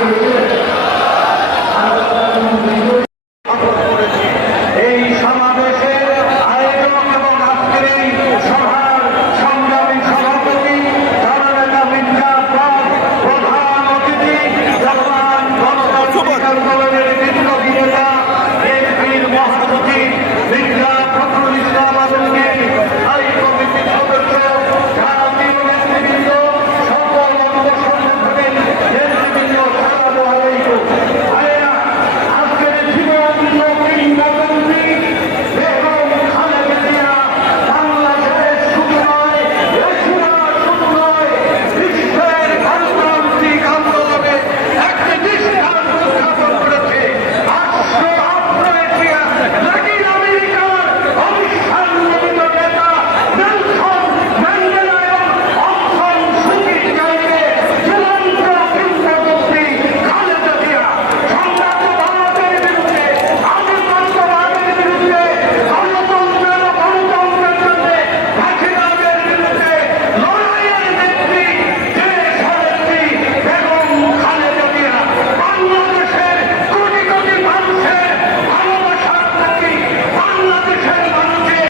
Hallelujah. Gracias.